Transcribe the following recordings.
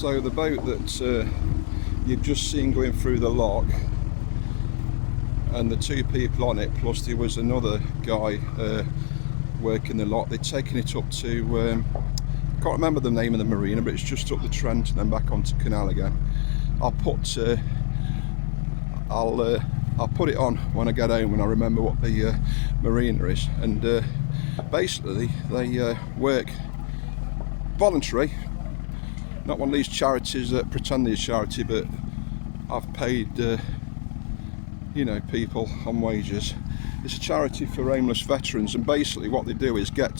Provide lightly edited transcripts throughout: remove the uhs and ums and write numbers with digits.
So the boat that you've just seen going through the lock, and the two people on it, plus there was another guy working the lock, they'd taken it up to, I can't remember the name of the marina, but it's just up the Trent and then back onto canal again. I'll put it on when I get home, when I remember what the marina is. And basically they work voluntary, not one of these charities that pretend they're charity, but I've paid you know, people on wages. It's a charity for homeless veterans, and basically what they do is get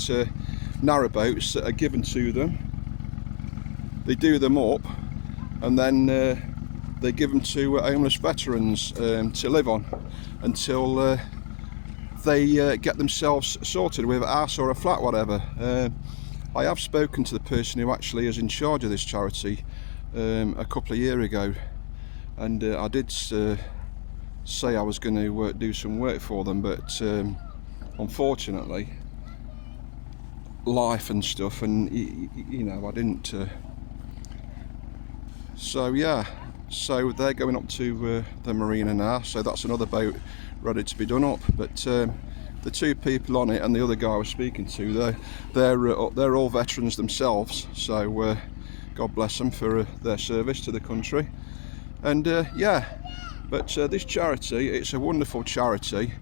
narrowboats that are given to them, they do them up, and then they give them to homeless veterans to live on until they get themselves sorted with a house or a flat, whatever. I have spoken to the person who actually is in charge of this charity a couple of years ago, and I did say I was going to do some work for them, but unfortunately life and stuff, and you know, I didn't. So yeah, so they're going up to the marina now, so that's another boat ready to be done up. But the two people on it and the other guy I was speaking to, they're all veterans themselves, so God bless them for their service to the country. And yeah, but this charity, it's a wonderful charity.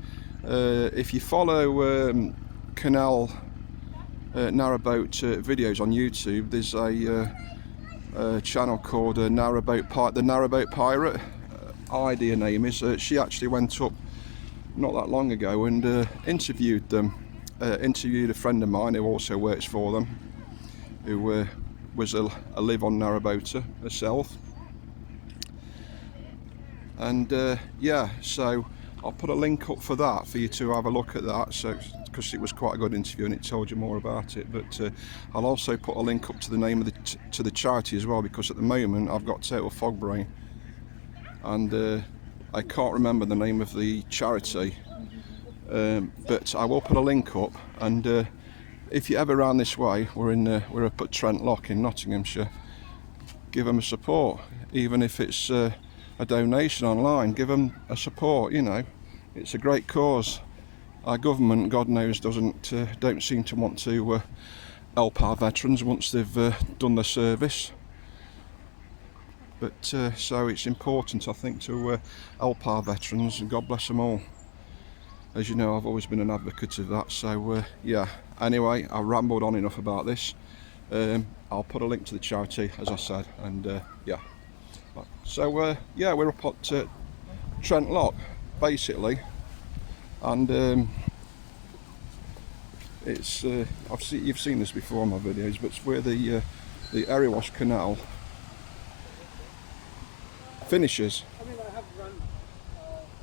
If you follow canal narrowboat videos on YouTube, there's a channel called the Narrowboat Pirate. ILYA name is. She actually went up not that long ago and interviewed them. Interviewed a friend of mine who also works for them, who was a live-on narrowboater herself. And yeah, so I'll put a link up for that for you to have a look at that, so because it was quite a good interview and it told you more about it. But I'll also put a link up to the name of the charity as well, because at the moment I've got total fog brain and I can't remember the name of the charity, but I will put a link up. And if you're ever around this way, we're up at Trent Lock in Nottinghamshire, give them a support, even if it's a donation online. Give them a support, you know, it's a great cause. Our government, God knows, don't seem to want to help our veterans once they've done their service. But so it's important, I think, to help our veterans, and God bless them all. As you know, I've always been an advocate of that. So yeah, anyway, I rambled on enough about this. I'll put a link to the charity, as I said, and yeah. So yeah, we're up at Trent Lock basically, and it's you've seen this before in my videos, but it's where the Erewash Canal finishes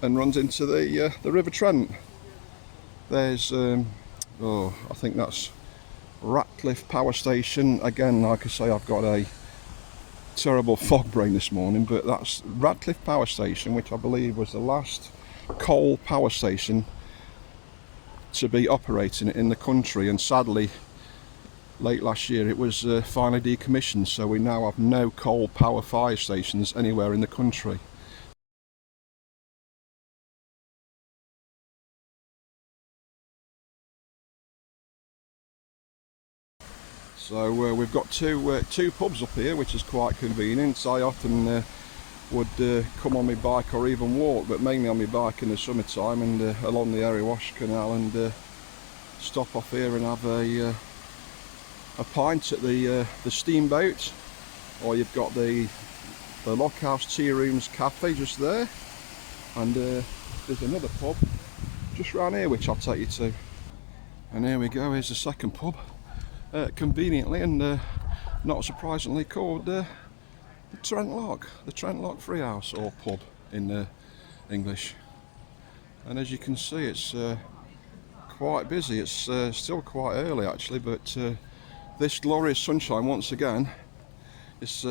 and runs into the River Trent. There's oh, I think that's Ratcliffe Power Station. Again, like I say, I've got a terrible fog brain this morning, but that's Ratcliffe Power Station, which I believe was the last coal power station to be operating in the country, and sadly late last year it was finally decommissioned, so we now have no coal power fire stations anywhere in the country. So we've got two pubs up here, which is quite convenient. I often would come on my bike or even walk, but mainly on my bike in the summertime, and along the Erewash Canal, and stop off here and have a pint at the steamboat, or you've got the Lockhouse Tea Rooms Cafe just there, and there's another pub just round here which I'll take you to. And here we go, here's the second pub. Conveniently and not surprisingly called the Trent Lock Free House, or pub in English. And as you can see, it's quite busy. It's still quite early actually, but this glorious sunshine once again is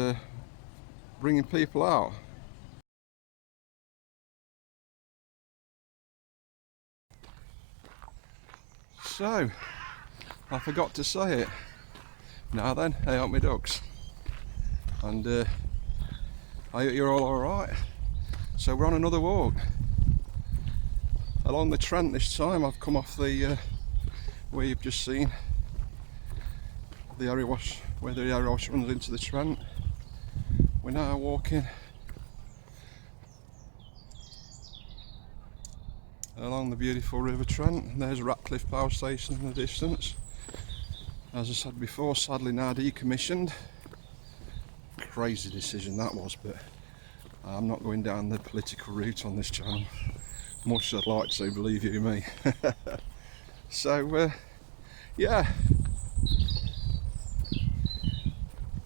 bringing people out. So, I forgot to say it. Now then, hey up my ducks. and I hope you're all alright. So we're on another walk along the Trent this time. I've come off the where you've just seen the area wash, where the area wash runs into the Trent. We're now walking along the beautiful River Trent, and there's Ratcliffe Power Station in the distance. As I said before, sadly now decommissioned. Crazy decision that was, but I'm not going down the political route on this channel, much as I'd like to, believe you me. So yeah,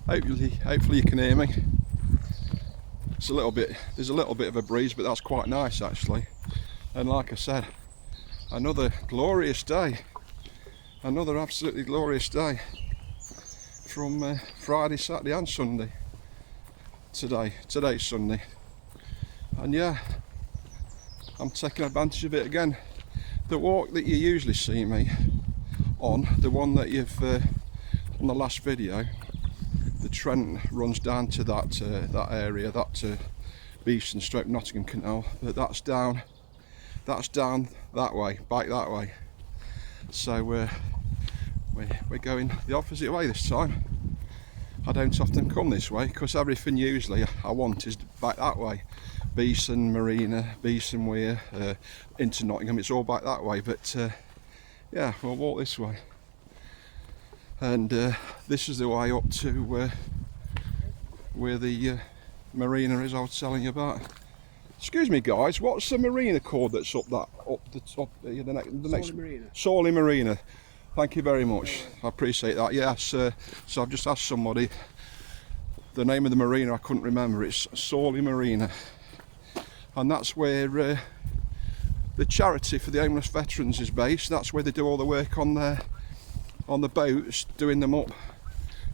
hopefully you can hear me. It's a little bit, there's a little bit of a breeze, but that's quite nice actually. And like I said, another glorious day, another absolutely glorious day from Friday, Saturday and Sunday. Today's Sunday, and yeah, I'm taking advantage of it again. The walk that you usually see me on, the one that you've on the last video, the Trent runs down to that area, that Beeston Stroke Nottingham Canal, but that's down that way, back that way. So we're going the opposite way this time. I don't often come this way because everything usually I want is back that way. Beeston, Marina, Beeston Weir, into Nottingham, it's all back that way, but yeah, we'll walk this way. And this is the way up to where the Marina is I was telling you about. Excuse me guys, what's the Marina called that's up the top, the next Marina. Sawley Marina. Thank you very much, I appreciate that. Yes, so I've just asked somebody the name of the marina, I couldn't remember. It's Sawley Marina, and that's where the charity for the homeless veterans is based. That's where they do all the work on the boats, doing them up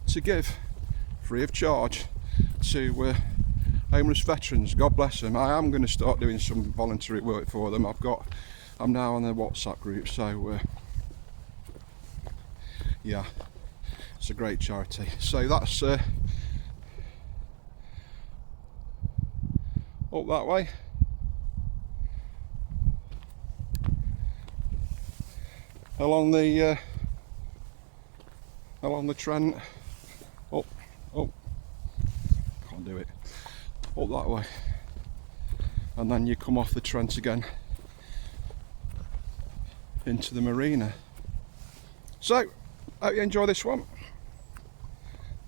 to give free of charge to homeless veterans. God bless them. I am going to start doing some voluntary work for them. I'm now on the WhatsApp group, so yeah, it's a great charity. So that's up that way. Along the Trent. Oh, can't do it. Up that way, and then you come off the Trent again into the Marina. So hope you enjoy this one.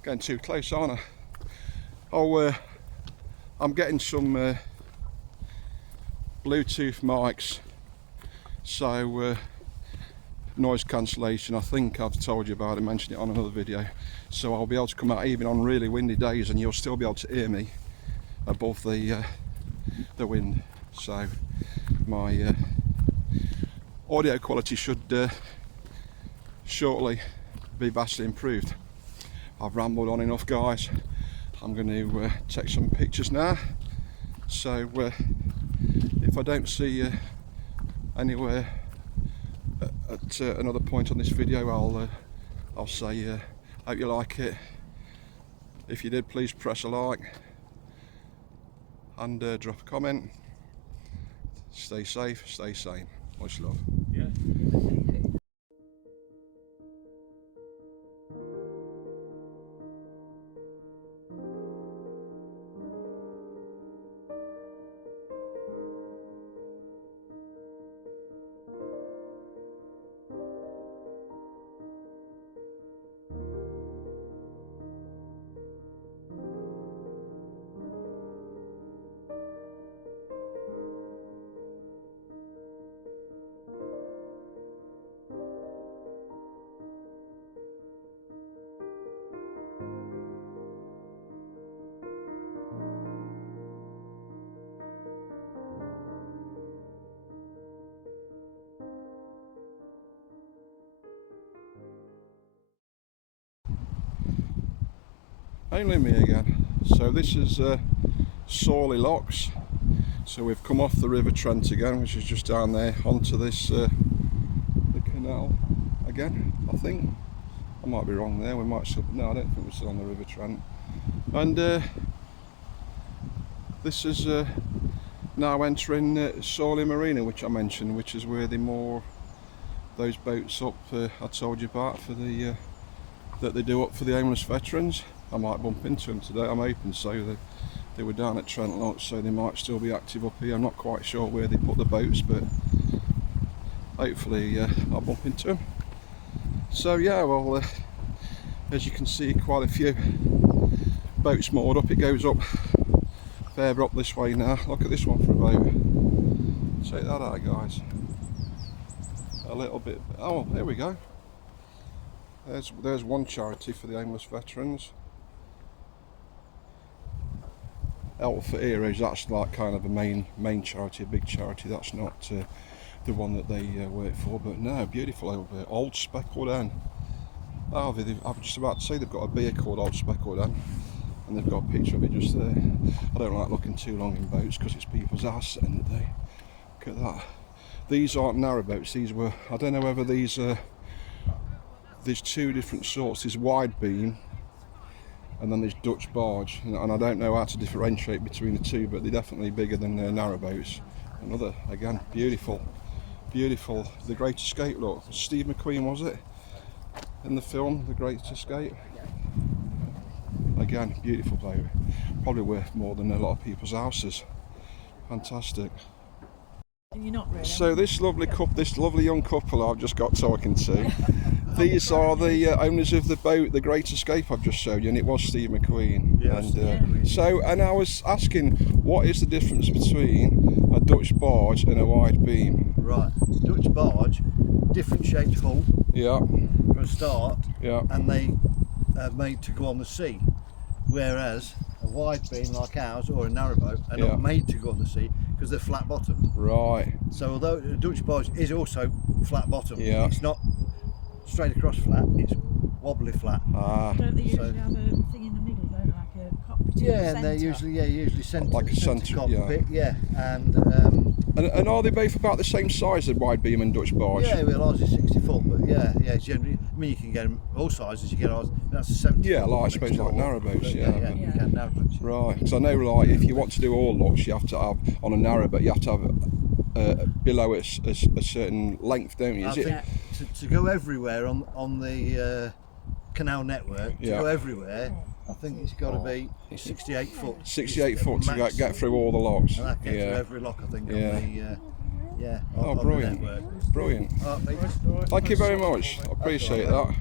Getting too close, aren't I? Oh, I'm getting some Bluetooth mics, so noise cancellation. I think I've told you about it, mentioned it on another video. So I'll be able to come out even on really windy days, and you'll still be able to hear me above the wind. So my audio quality should shortly be vastly improved. I've rambled on enough, guys. I'm going to take some pictures now. So if I don't see you anywhere at another point on this video, I'll say hope you like it. If you did, please press a like and drop a comment. Stay safe, stay sane. Much love. Yeah. Only me again. So this is Sawley Locks. So we've come off the River Trent again, which is just down there, onto this the canal again. I think I might be wrong there. We might still, no, I don't think we're still on the River Trent. And this is now entering Sawley Marina, which I mentioned, which is where they moor those boats up I told you about for the that they do up for the homeless veterans. I might bump into them today, I'm hoping so. They were down at Trent lot, so they might still be active up here. I'm not quite sure where they put the boats, but hopefully I'll bump into them. So yeah, well, as you can see, quite a few boats moored up. It goes up further up this way now. Look at this one for a boat. Check that out, guys. A little bit. Oh, there we go. There's one charity for the homeless veterans. Help for Heroes, that's like kind of a main charity, a big charity. That's not the one that they work for, but no, beautiful over there. Old Speckled Hen. Oh, I was just about to say they've got a beer called Old Speckled Hen, and they've got a picture of it just there. I don't like looking too long in boats because it's people's ass at the end of the day. Look at that. These aren't narrowboats. These were, I don't know whether these there's two different sorts. There's wide beam and then there's Dutch barge, and I don't know how to differentiate between the two, but they're definitely bigger than narrowboats. Another, again, beautiful, The Great Escape. Look, Steve McQueen, was it, in the film The Great Escape? Again, beautiful boat, probably worth more than a lot of people's houses. Fantastic. You're not really. So this lovely young couple I've just got talking to, these are the owners of the boat, The Great Escape, I've just showed you, and it was Steve McQueen. Yes, And I was asking, what is the difference between a Dutch barge and a wide beam? Right, Dutch barge, different shaped hull. Yeah. For a start. Yeah. And they are made to go on the sea, whereas a wide beam like ours or a narrowboat are not made to go on the sea because they're flat bottom. Right. So although a Dutch barge is also flat bottom, it's not straight across flat, it's wobbly flat. Don't they usually have a thing in the middle, don't they, like a cockpit? Yeah, and they're usually centre, like a centre cockpit, And are they both about the same size, the wide beam and Dutch barge? Yeah, well, ours is 60 foot, but generally, I mean, you can get them all sizes. You get ours, that's a 70. Yeah, like I suppose like narrowboats. You can narrowboats. Right, because I know, like, if you want to do all looks, you have to have on a narrowboat, you have to have below a certain length, don't you? I think to go everywhere on the canal network, to go everywhere, I think it's got to be 68 foot. 68 foot to get through all the locks. And that gets through every lock, I think. On brilliant. The network. Brilliant. Thank you very much. I appreciate that.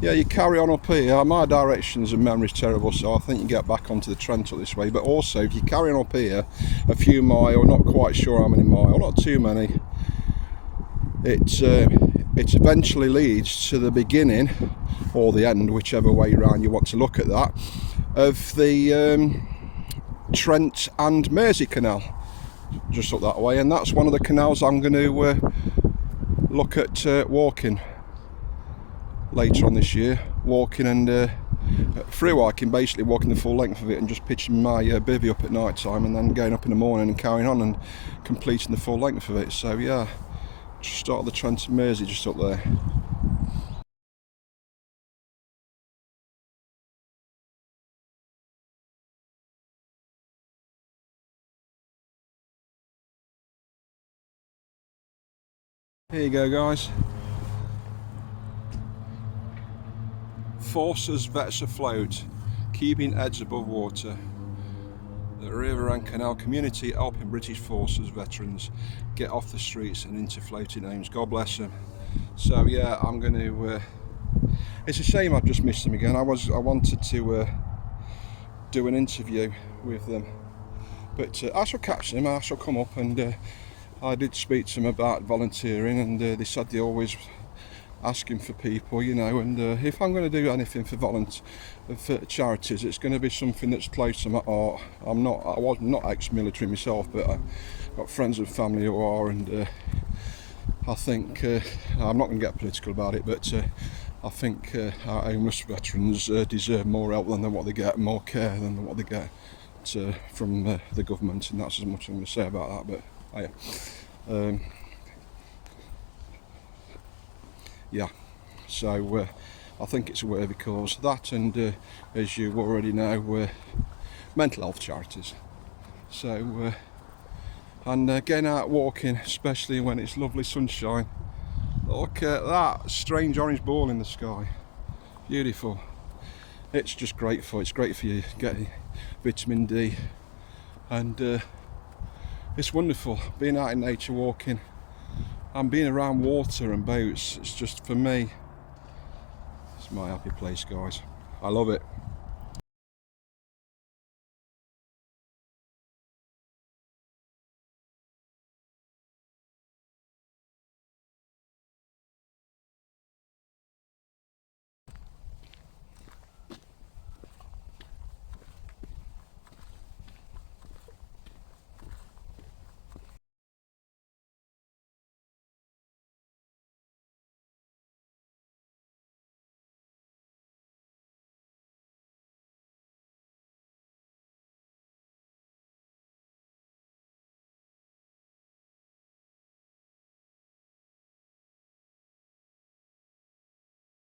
Yeah, you carry on up here. My directions and memory's terrible, so I think you get back onto the Trent up this way. But also, if you carry on up here a few miles, not quite sure how many miles, not too many, it eventually leads to the beginning or the end, whichever way around you want to look at that, of the Trent and Mersey Canal, just up that way. And that's one of the canals I'm going to look at walking later on this year, walking and through hiking, basically walking the full length of it and just pitching my bivvy up at night time and then going up in the morning and carrying on and completing the full length of it. So yeah, just start the Trent and Mersey just up there. Here you go, guys. Forces Vets Afloat, keeping heads above water. The River and Canal community helping British Forces veterans get off the streets and into floating homes. God bless them. So yeah, I'm going to. It's a shame I've just missed them again. I wanted to do an interview with them, but I shall catch them. I shall come up, and I did speak to them about volunteering, and they said they always asking for people, you know, and if I'm going to do anything for charities, it's going to be something that's close to my heart. I was not ex-military myself, but got friends and family who are, and I think I'm not going to get political about it, but I think our homeless veterans deserve more help than what they get, more care than what they get from the government, and that's as much I'm going to say about that. But yeah, so I think it's a worthy cause, that, and as you already know, mental health charities. So and getting out walking, especially when it's lovely sunshine. Look at that strange orange ball in the sky, beautiful. It's just grateful. It's great for you getting vitamin D, and it's wonderful being out in nature walking and being around water and boats. It's just, for me, it's my happy place, guys. I love it.